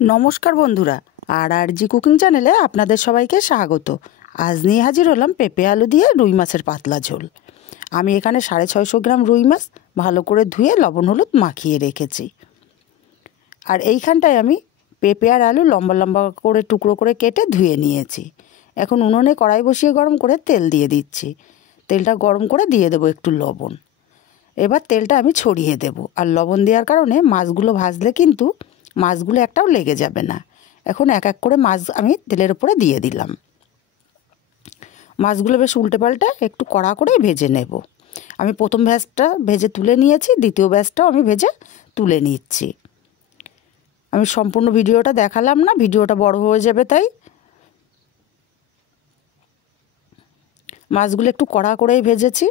नमस्कार बंधुरा RG cooking चैनेले आपनादेर सबाइके स्वागत। आज निये हाजिर हलाम पेঁপে आलू दिए रुई माछेर पातला झोल। आमी एखाने 650 ग्राम रुई माछ भालो करे धुए लबण हलुद माखिए रेखेछि। आर एइखानटाय आमी पेঁপে आर आलू लम्बा लम्बा करे टुकरो करे केटे धुए निয়েছি। এখন उनुने कड़ाई बसिए गरम करे तेल दिए दिচ্ছি। तेलटा गरम करे दिए देबो एकटु लबण। एबार तेलटा आमी छड़िए देबो। आर लबण देওয়ার कारणे माछगुलो भाजले किन्तु माछगुलो एकटाও लेगे जाबे ना। এখন এক এক করে মাছ আমি তেলের উপরে দিয়ে দিলাম। মাছগুলো বেশ উল্টে পাল্টে একটু কড়া করে ভেজে নেব। আমি প্রথম ব্যাচটা ভেজে তুলে নিয়েছি, দ্বিতীয় ব্যাচটাও আমি ভেজে তুলে নিচ্ছি। আমি সম্পূর্ণ ভিডিওটা দেখালাম না, ভিডিওটা বড় হয়ে যাবে, তাই মাছগুলো একটু কড়া করেই ভেজেছি।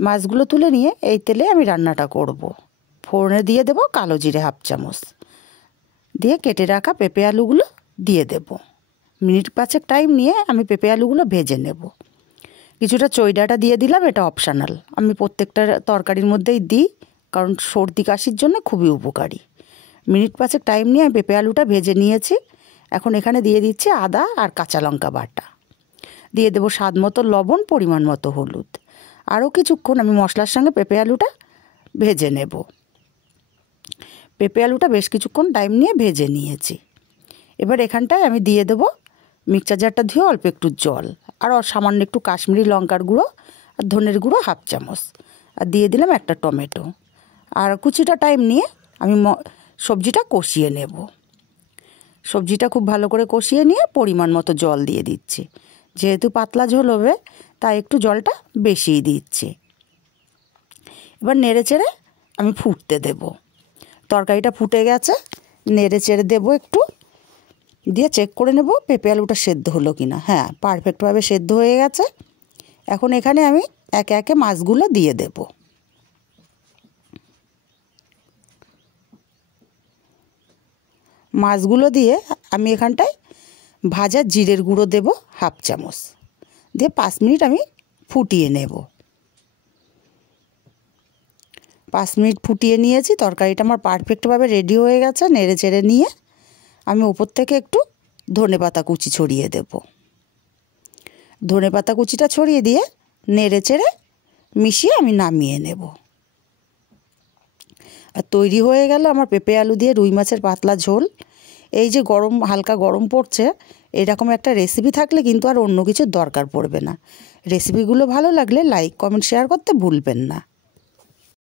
মাছগুলো তুলে নিয়ে এই তেলে আমি রান্নাটা করব। ফোড়নে দিয়ে দেব কালো জিরে হাফ চামচ, দিয়ে কেটে রাখা পেঁপে আলুগুলো দিয়ে দেব। মিনিট 5 টাইম নিয়ে আমি পেঁপে আলুগুলো ভেজে নেব। কিছুটা চইডাটা দিয়ে দিলাম, এটা অপশনাল। আমি প্রত্যেকটা তরকারির মধ্যেই দিই, কারণ সর্দি কাশির জন্য খুবই উপকারী। মিনিট 5 টাইম নিয়ে আমি পেঁপে আলুটা ভেজে নিয়েছি। এখন এখানে দিয়ে দিচ্ছি আদা আর কাঁচা লঙ্কা বাটা, দিয়ে দেব স্বাদ মতো লবণ, পরিমাণ মতো হলুদ। আরও কিছুক্ষণ আমি মশলার সঙ্গে পেঁপে আলুটা ভেজে নেব। পেঁপে আলুটা বেশ কিছুক্ষণ টাইম নিয়ে ভেজে নিয়েছি। এবার এখানটায় আমি দিয়ে দেব মিক্সচার জারটা ধুয়ে অল্প একটু জল, আর সামান্য একটু কাশ্মীরি লঙ্কার গুঁড়ো আর ধনের গুঁড়ো হাফ চামচ, আর দিয়ে দিলাম একটা টমেটো। আর কিছুটা টাইম নিয়ে আমি সবজিটা কষিয়ে নেব। সবজিটা খুব ভালো করে কষিয়ে নিয়ে পরিমাণ মতো জল দিয়ে দিচ্ছি। যেহেতু পাতলা ঝোল হবে তাই একটু জলটা বেশিই দিচ্ছি। এবার নেড়ে চেড়ে আমি ফুটতে দেব। তরকারিটা ফুটে গেছে, নেড়ে চেড়ে দেবো একটু, দিয়ে চেক করে নেব পেঁপে আলুটা সেদ্ধ হলো কিনা। হ্যাঁ, পারফেক্টভাবে সেদ্ধ হয়ে গেছে। এখন এখানে আমি একে একে মাছগুলো দিয়ে দেব। মাছগুলো দিয়ে আমি এখানটায় ভাজা জিরের গুঁড়ো দেব হাফ চামচ, দিয়ে 5 মিনিট আমি ফুটিয়ে নেব। 5 মিনিট ফুটিয়ে নিয়েছি। তরকারিটা আমার পারফেক্টভাবে রেডি হয়ে গেছে। নেড়ে চেড়ে নিয়ে আমি উপর থেকে একটু ধনেপাতা কুচি ছড়িয়ে দেব। ধনেপাতা কুচিটা ছড়িয়ে দিয়ে নেড়ে চেড়ে মিশিয়ে আমি নামিয়ে নেব। আর তৈরি হয়ে গেল আমার পেঁপে আলু দিয়ে রুই মাছের পাতলা ঝোল। এই যে গরম, হালকা গরম পড়ছে, এরকম একটা রেসিপি থাকলে কিন্তু আর অন্য কিছুর দরকার পড়বে না। রেসিপিগুলো ভালো লাগলে লাইক, কমেন্ট, শেয়ার করতে ভুলবেন না।